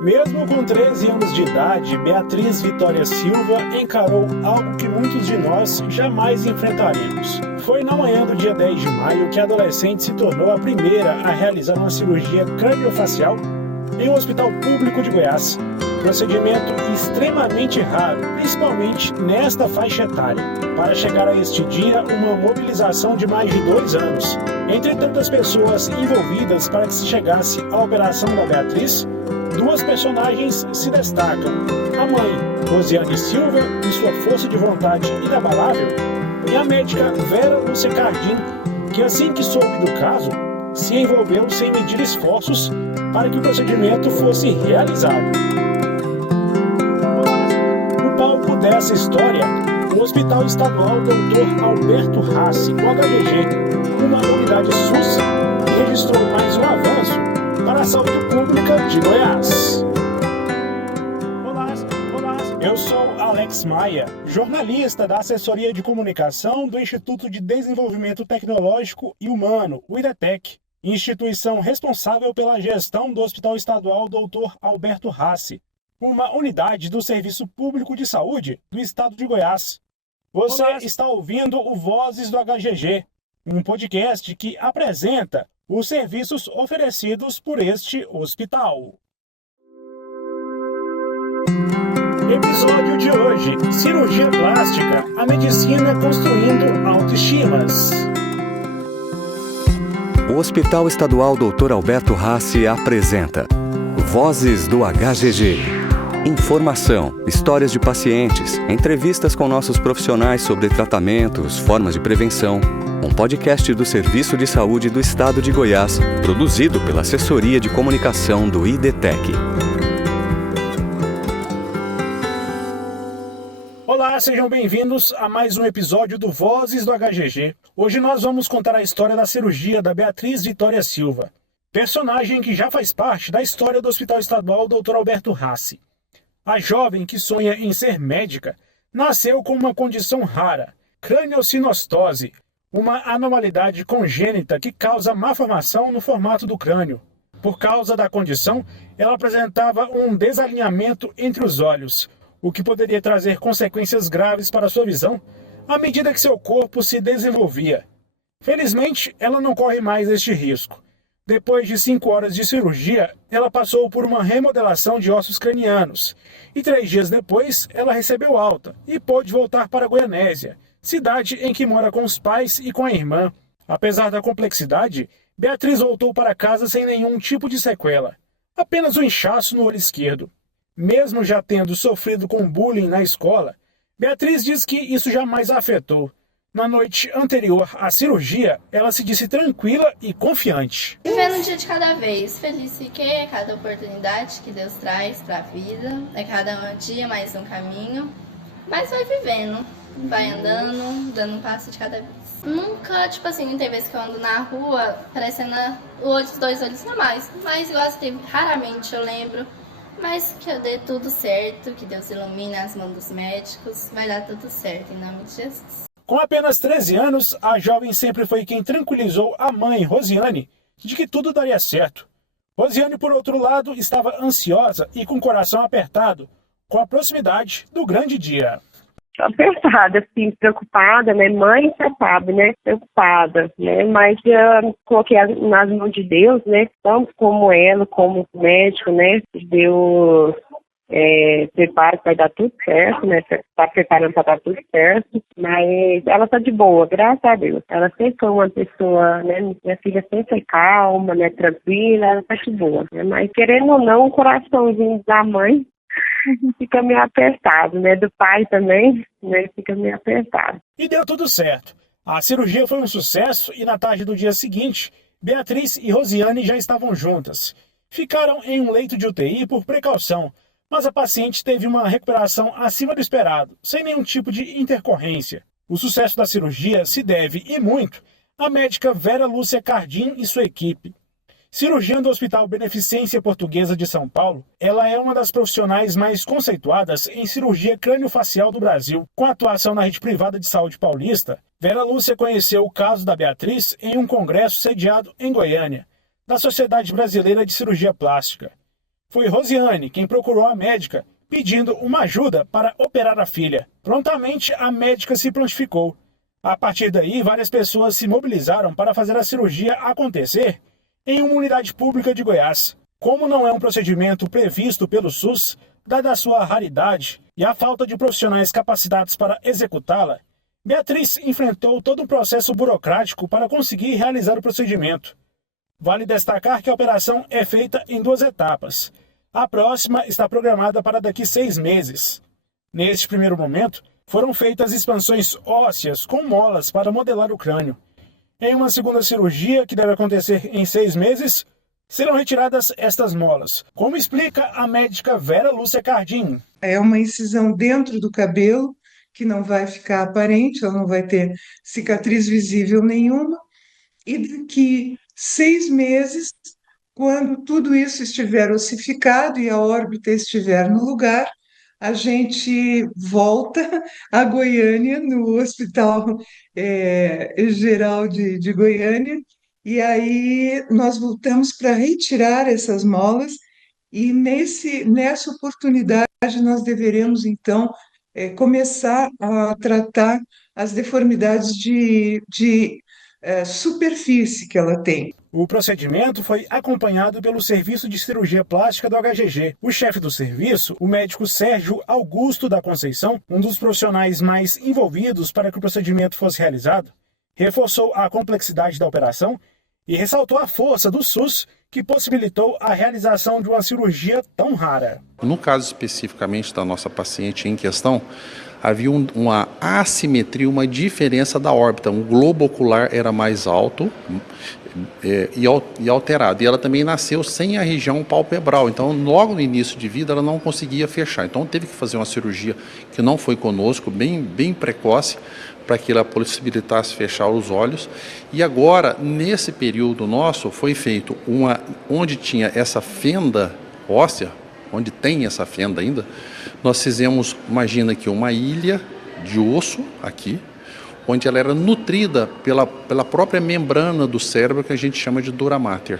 Mesmo com 13 anos de idade, Beatriz Vitória Silva encarou algo que muitos de nós jamais enfrentaremos. Foi na manhã do dia 10 de maio que a adolescente se tornou a primeira a realizar uma cirurgia crâniofacial em um hospital público de Goiás. Procedimento extremamente raro, principalmente nesta faixa etária. Para chegar a este dia, uma mobilização de mais de 2 anos. Entre tantas pessoas envolvidas para que se chegasse à operação da Beatriz, 2 personagens se destacam. A mãe, Rosiane Silva, e sua força de vontade inabalável, e a médica Vera Lúcia Cardim, que assim que soube do caso, se envolveu sem medir esforços para que o procedimento fosse realizado. No palco dessa história, o Hospital Estadual Dr. Alberto Rassi, o HGG, uma unidade SUS, registrou mais um avanço para a saúde pública de Goiás. Olá, eu sou Alex Maia, jornalista da Assessoria de Comunicação do Instituto de Desenvolvimento Tecnológico e Humano, o IDETEC, instituição responsável pela gestão do Hospital Estadual Dr. Alberto Rassi, uma unidade do Serviço Público de Saúde do Estado de Goiás. Você está ouvindo o Vozes do HGG, um podcast que apresenta os serviços oferecidos por este hospital. Episódio de hoje: Cirurgia Plástica, a medicina construindo autoestimas. O Hospital Estadual Dr. Alberto Rassi apresenta Vozes do HGG. Informação, histórias de pacientes, entrevistas com nossos profissionais sobre tratamentos, formas de prevenção. Um podcast do Serviço de Saúde do Estado de Goiás, produzido pela Assessoria de Comunicação do IDETEC. Olá, sejam bem-vindos a mais um episódio do Vozes do HGG. Hoje nós vamos contar a história da cirurgia da Beatriz Vitória Silva, personagem que já faz parte da história do Hospital Estadual Dr. Alberto Rassi. A jovem que sonha em ser médica nasceu com uma condição rara, crâniosinostose, uma anormalidade congênita que causa malformação no formato do crânio. Por causa da condição, ela apresentava um desalinhamento entre os olhos, o que poderia trazer consequências graves para sua visão à medida que seu corpo se desenvolvia. Felizmente, ela não corre mais este risco. Depois de 5 horas de cirurgia, ela passou por uma remodelação de ossos cranianos e 3 dias depois ela recebeu alta e pôde voltar para Goianésia, cidade em que mora com os pais e com a irmã. Apesar da complexidade, Beatriz voltou para casa sem nenhum tipo de sequela, apenas um inchaço no olho esquerdo. Mesmo já tendo sofrido com bullying na escola, Beatriz diz que isso jamais a afetou. Na noite anterior à cirurgia, ela se disse tranquila e confiante. Vivendo um dia de cada vez, feliz fiquei a cada oportunidade que Deus traz para a vida, é cada dia mais um caminho, mas vai vivendo, vai andando, dando um passo de cada vez. Nunca, não tem vezes que eu ando na rua parecendo os 2 olhos normais, mas igual teve, raramente eu lembro, mas que eu dê tudo certo, que Deus ilumine as mãos dos médicos, vai dar tudo certo, em nome de Jesus. Com apenas 13 anos, a jovem sempre foi quem tranquilizou a mãe, Rosiane, de que tudo daria certo. Rosiane, por outro lado, estava ansiosa e com o coração apertado, com a proximidade do grande dia. Apertada, assim, preocupada, né? Mãe, você sabe, né? Preocupada, né? Mas eu coloquei nas mãos de Deus, né? Tanto como ela, como o médico, né? Deus prepara, vai dar tudo certo, né? Tá preparando para dar tudo certo, mas ela tá de boa, graças a Deus. Ela sempre foi uma pessoa, né? Minha filha sempre foi calma, né? Tranquila, ela tá de boa, né? Mas querendo ou não, o coraçãozinho da mãe fica meio apertado, né? Do pai também, né? Fica meio apertado. E deu tudo certo. A cirurgia foi um sucesso e na tarde do dia seguinte, Beatriz e Rosiane já estavam juntas. Ficaram em um leito de UTI por precaução, mas a paciente teve uma recuperação acima do esperado, sem nenhum tipo de intercorrência. O sucesso da cirurgia se deve, e muito, à médica Vera Lúcia Cardim e sua equipe. Cirurgiã do Hospital Beneficência Portuguesa de São Paulo, ela é uma das profissionais mais conceituadas em cirurgia crâniofacial do Brasil. Com atuação na rede privada de saúde paulista, Vera Lúcia conheceu o caso da Beatriz em um congresso sediado em Goiânia, da Sociedade Brasileira de Cirurgia Plástica. Foi Rosiane quem procurou a médica, pedindo uma ajuda para operar a filha. Prontamente, a médica se prontificou. A partir daí, várias pessoas se mobilizaram para fazer a cirurgia acontecer em uma unidade pública de Goiás. Como não é um procedimento previsto pelo SUS, dada a sua raridade e a falta de profissionais capacitados para executá-la, Beatriz enfrentou todo um processo burocrático para conseguir realizar o procedimento. Vale destacar que a operação é feita em 2 etapas. A próxima está programada para daqui 6 meses. Neste primeiro momento, foram feitas expansões ósseas com molas para modelar o crânio. Em uma segunda cirurgia, que deve acontecer em 6 meses, serão retiradas estas molas, como explica a médica Vera Lúcia Cardim. É uma incisão dentro do cabelo, que não vai ficar aparente, ela não vai ter cicatriz visível nenhuma, e daqui 6 meses, quando tudo isso estiver ossificado e a órbita estiver no lugar, a gente volta a Goiânia, no Hospital Geral de Goiânia, e aí nós voltamos para retirar essas molas, e nessa oportunidade nós deveremos, então, começar a tratar as deformidades de superfície que ela tem. O procedimento foi acompanhado pelo Serviço de Cirurgia Plástica do HGG. O chefe do serviço, o médico Sérgio Augusto da Conceição, um dos profissionais mais envolvidos para que o procedimento fosse realizado, reforçou a complexidade da operação e ressaltou a força do SUS que possibilitou a realização de uma cirurgia tão rara. No caso especificamente da nossa paciente em questão, havia uma assimetria, uma diferença da órbita. O globo ocular era mais alto e alterado. E ela também nasceu sem a região palpebral. Então, logo no início de vida, ela não conseguia fechar. Então, teve que fazer uma cirurgia que não foi conosco, bem precoce, para que ela possibilitasse fechar os olhos. E agora, nesse período nosso, foi feito onde tinha essa fenda óssea, onde tem essa fenda ainda, nós fizemos, imagina aqui, uma ilha de osso aqui, onde ela era nutrida pela própria membrana do cérebro, que a gente chama de dura mater.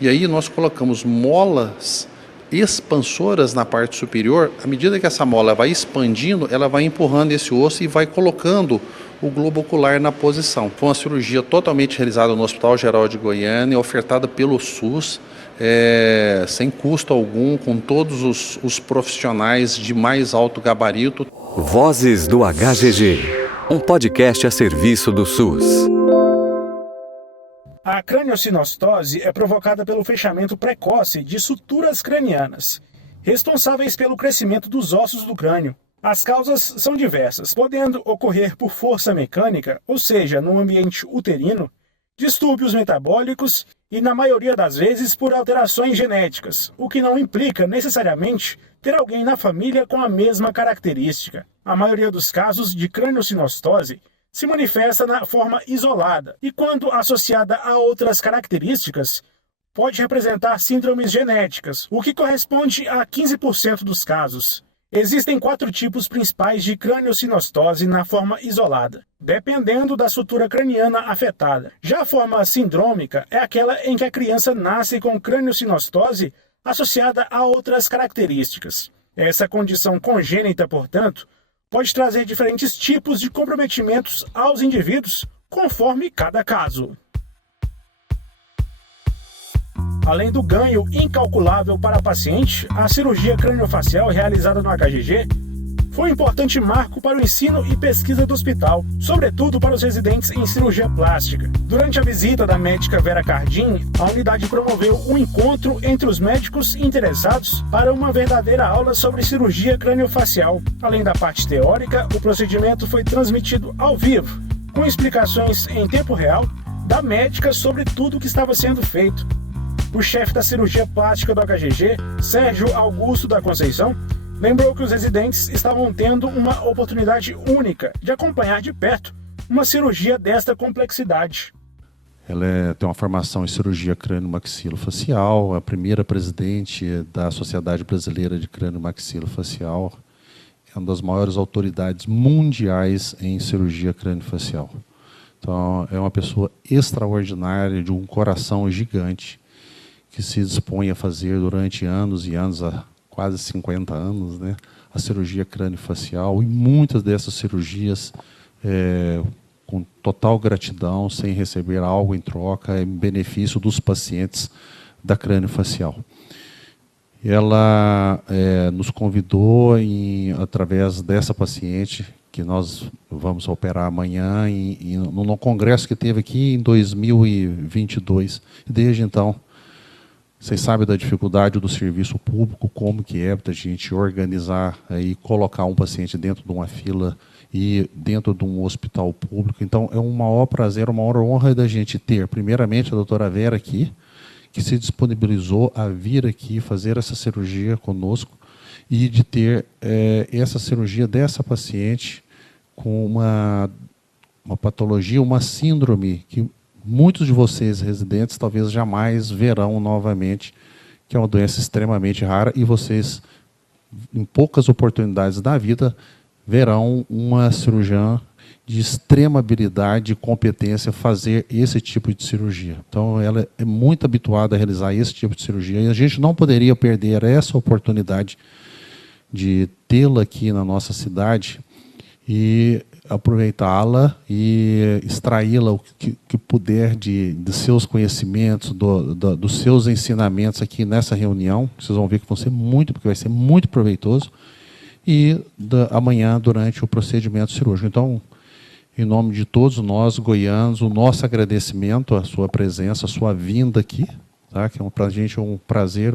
E aí nós colocamos molas expansoras na parte superior. À medida que essa mola vai expandindo, ela vai empurrando esse osso e vai colocando o globo ocular na posição. Foi uma cirurgia totalmente realizada no Hospital Geral de Goiânia, ofertada pelo SUS, sem custo algum, com todos os profissionais de mais alto gabarito. Vozes do HGG, um podcast a serviço do SUS. A craniosinostose é provocada pelo fechamento precoce de suturas cranianas, responsáveis pelo crescimento dos ossos do crânio. As causas são diversas, podendo ocorrer por força mecânica, ou seja, no ambiente uterino, distúrbios metabólicos e, na maioria das vezes, por alterações genéticas, o que não implica necessariamente ter alguém na família com a mesma característica. A maioria dos casos de craniosinostose se manifesta na forma isolada e, quando associada a outras características, pode representar síndromes genéticas, o que corresponde a 15% dos casos. Existem 4 tipos principais de craniosinostose na forma isolada, dependendo da sutura craniana afetada. Já a forma sindrômica é aquela em que a criança nasce com craniosinostose associada a outras características. Essa condição congênita, portanto, pode trazer diferentes tipos de comprometimentos aos indivíduos, conforme cada caso. Além do ganho incalculável para a paciente, a cirurgia craniofacial realizada no HGG foi um importante marco para o ensino e pesquisa do hospital, sobretudo para os residentes em cirurgia plástica. Durante a visita da médica Vera Cardim, a unidade promoveu um encontro entre os médicos interessados para uma verdadeira aula sobre cirurgia craniofacial. Além da parte teórica, o procedimento foi transmitido ao vivo, com explicações em tempo real da médica sobre tudo o que estava sendo feito. O chefe da cirurgia plástica do HGG, Sérgio Augusto da Conceição, lembrou que os residentes estavam tendo uma oportunidade única de acompanhar de perto uma cirurgia desta complexidade. Ela tem uma formação em cirurgia crânio-maxilofacial, a primeira presidente da Sociedade Brasileira de Crânio-Maxilofacial, é uma das maiores autoridades mundiais em cirurgia crânio-facial. Então, é uma pessoa extraordinária, de um coração gigante, que se dispõe a fazer durante anos e anos, há quase 50 anos, né, a cirurgia crâniofacial, e muitas dessas cirurgias com total gratidão, sem receber algo em troca, em benefício dos pacientes da crâniofacial. Ela nos convidou, através dessa paciente, que nós vamos operar amanhã, no congresso que teve aqui em 2022. Desde então, vocês sabem da dificuldade do serviço público, como que é para a gente organizar e colocar um paciente dentro de uma fila e dentro de um hospital público. Então, é um maior prazer, uma maior honra da gente ter, primeiramente, a doutora Vera aqui, que se disponibilizou a vir aqui fazer essa cirurgia conosco, e de ter essa cirurgia dessa paciente com uma patologia, uma síndrome que muitos de vocês, residentes, talvez jamais verão novamente, que é uma doença extremamente rara, e vocês, em poucas oportunidades da vida, verão uma cirurgiã de extrema habilidade e competência fazer esse tipo de cirurgia. Então, ela é muito habituada a realizar esse tipo de cirurgia, e a gente não poderia perder essa oportunidade de tê-la aqui na nossa cidade e aproveitá-la e extraí-la o que puder de seus conhecimentos, dos seus ensinamentos aqui nessa reunião. Vocês vão ver que porque vai ser muito proveitoso, e amanhã durante o procedimento cirúrgico. Então, em nome de todos nós, goianos, o nosso agradecimento à sua presença, à sua vinda aqui, tá? Que para a gente é um prazer,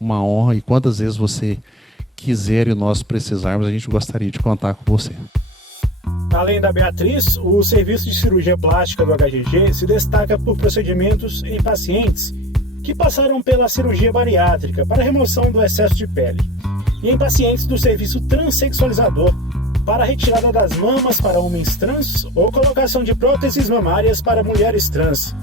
uma honra, e quantas vezes você quiser e nós precisarmos, a gente gostaria de contar com você. Além da Beatriz, o serviço de cirurgia plástica do HGG se destaca por procedimentos em pacientes que passaram pela cirurgia bariátrica para remoção do excesso de pele, e em pacientes do serviço transexualizador para retirada das mamas para homens trans ou colocação de próteses mamárias para mulheres trans,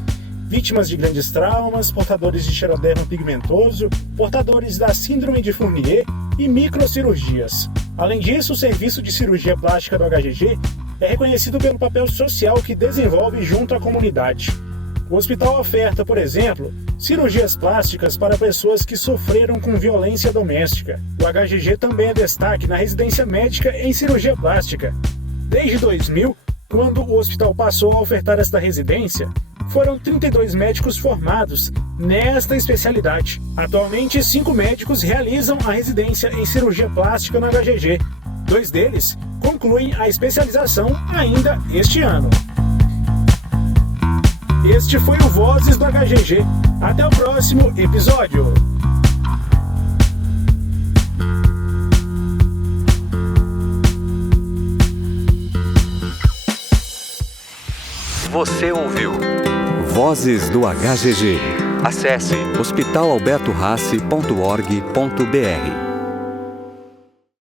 vítimas de grandes traumas, portadores de xeroderma pigmentoso, portadores da síndrome de Fournier e microcirurgias. Além disso, o serviço de cirurgia plástica do HGG é reconhecido pelo papel social que desenvolve junto à comunidade. O hospital oferta, por exemplo, cirurgias plásticas para pessoas que sofreram com violência doméstica. O HGG também é destaque na residência médica em cirurgia plástica. Desde 2000, quando o hospital passou a ofertar esta residência, foram 32 médicos formados nesta especialidade. Atualmente, 5 médicos realizam a residência em cirurgia plástica no HGG. 2 deles concluem a especialização ainda este ano. Este foi o Vozes do HGG. Até o próximo episódio. Você ouviu Vozes do HGG. Acesse hospitalalbertorraci.org.br.